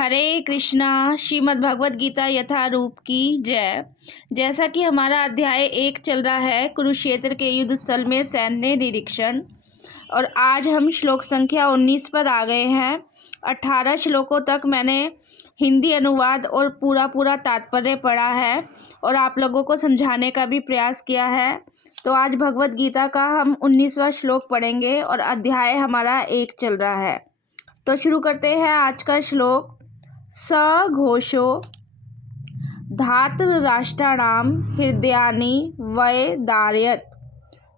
हरे कृष्णा। श्रीमद् भगवत गीता यथारूप की जय। जैसा कि हमारा अध्याय 1 चल रहा है, कुरुक्षेत्र के युद्ध स्थल में सैन्य निरीक्षण, और आज हम श्लोक संख्या 19 पर आ गए हैं। 18 श्लोकों तक मैंने हिंदी अनुवाद और पूरा तात्पर्य पढ़ा है और आप लोगों को समझाने का भी प्रयास किया है। तो आज भगवत गीता का हम 19वां श्लोक पढ़ेंगे और अध्याय हमारा 1 चल रहा है। तो शुरू करते हैं आज का श्लोक। स घोषो धातराष्ट्राणां हृदयानि वै दारयत्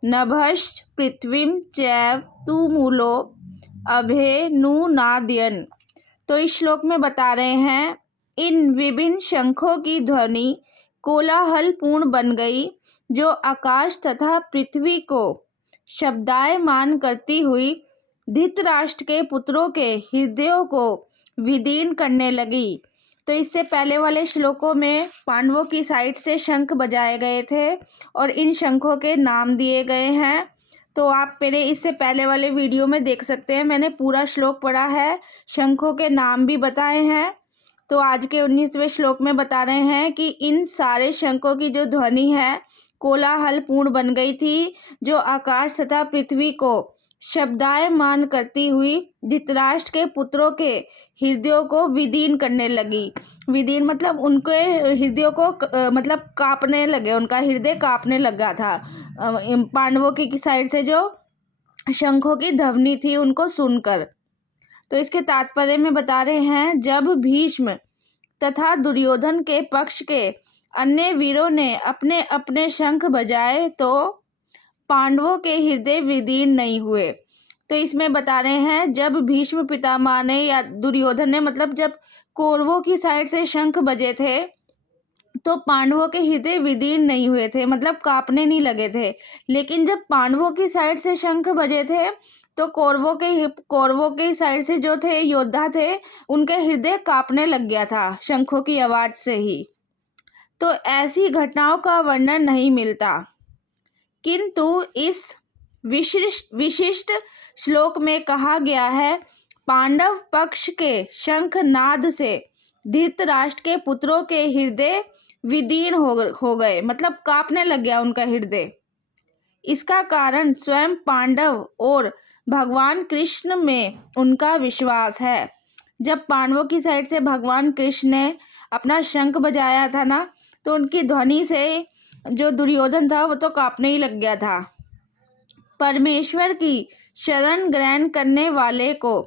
नभश्च पृथ्वीं चैव तुमुलो अभेनुनादयन्। तो इस श्लोक में बता रहे हैं, इन विभिन्न शंखों की ध्वनि कोलाहलपूर्ण बन गई, जो आकाश तथा पृथ्वी को शब्दायमान करती हुई धृतराष्ट्र के पुत्रों के हृदयों को विदीर्ण करने लगी। तो इससे पहले वाले श्लोकों में पांडवों की साइड से शंख बजाए गए थे और इन शंखों के नाम दिए गए हैं। तो आप मेरे इससे पहले वाले वीडियो में देख सकते हैं, मैंने पूरा श्लोक पढ़ा है, शंखों के नाम भी बताए हैं। तो आज के 19वें श्लोक में बता रहे हैं कि इन सारे शंखों की जो ध्वनि है कोलाहलपूर्ण बन गई थी, जो आकाश तथा पृथ्वी को शब्दायमान करती हुई धृतराष्ट्र के पुत्रों के हृदयों को विदीर्ण करने लगी। विदीर्ण मतलब उनके हृदयों को मतलब कांपने लगे, उनका हृदय कांपने लगा था पांडवों की साइड से जो शंखों की ध्वनि थी उनको सुनकर। तो इसके तात्पर्य में बता रहे हैं, जब भीष्म तथा दुर्योधन के पक्ष के अन्य वीरों ने अपने अपने शंख बजाए तो पांडवों के हृदय विदीर्ण नहीं हुए। तो इसमें बता रहे हैं, जब भीष्म पितामह ने या दुर्योधन ने, मतलब जब कौरवों की साइड से शंख बजे थे तो पांडवों के हृदय विदीर्ण नहीं हुए थे, मतलब कांपने नहीं लगे थे। लेकिन जब पांडवों की साइड से शंख बजे थे तो कौरवों के साइड से जो थे योद्धा थे, उनके हृदय कांपने लग गया था शंखों की आवाज़ से ही। तो ऐसी घटनाओं का वर्णन नहीं मिलता, किंतु इस विशिष्ट श्लोक में कहा गया है, पांडव पक्ष के शंखनाद से धृतराष्ट्र के पुत्रों के हृदय विदीर्ण हो गए, मतलब कांपने लग गया उनका हृदय। इसका कारण स्वयं पांडव और भगवान कृष्ण में उनका विश्वास है। जब पांडवों की साइड से भगवान कृष्ण ने अपना शंख बजाया था ना, तो उनकी ध्वनि से जो दुर्योधन था वो तो कांपने ही लग गया था। परमेश्वर की शरण ग्रहण करने वाले को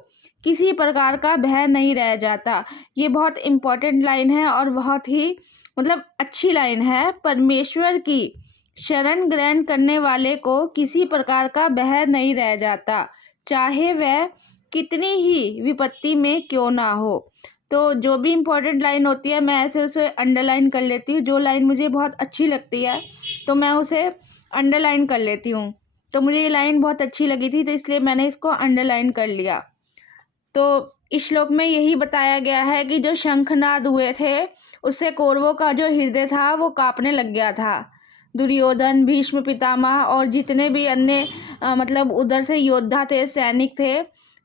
किसी प्रकार का भय नहीं रह जाता। ये बहुत इम्पोर्टेंट लाइन है और बहुत ही मतलब अच्छी लाइन है। परमेश्वर की शरण ग्रहण करने वाले को किसी प्रकार का भय नहीं रह जाता, चाहे वह कितनी ही विपत्ति में क्यों ना हो। तो जो भी इम्पोर्टेंट लाइन होती है मैं ऐसे उसे अंडरलाइन कर लेती हूँ। जो लाइन मुझे बहुत अच्छी लगती है तो मैं उसे अंडरलाइन कर लेती हूँ। तो मुझे ये लाइन बहुत अच्छी लगी थी तो इसलिए मैंने इसको अंडरलाइन कर लिया। तो इस श्लोक में यही बताया गया है कि जो शंखनाद हुए थे उससे कौरवों का जो हृदय था वो कांपने लग गया था। दुर्योधन, भीष्म पितामह और जितने भी अन्य मतलब उधर से योद्धा थे, सैनिक थे,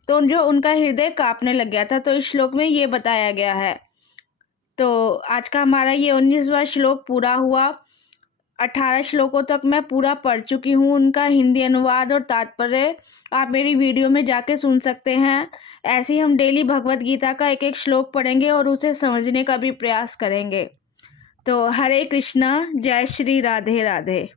तो जो उनका हृदय कांपने लग गया था। तो इस श्लोक में ये बताया गया है। तो आज का हमारा ये 19वां श्लोक पूरा हुआ। 18 श्लोकों तक मैं पूरा पढ़ चुकी हूँ, उनका हिंदी अनुवाद और तात्पर्य आप मेरी वीडियो में जाके सुन सकते हैं। ऐसे ही हम डेली भगवत गीता का एक एक श्लोक पढ़ेंगे और उसे समझने का भी प्रयास करेंगे। तो हरे कृष्णा, जय श्री राधे राधे।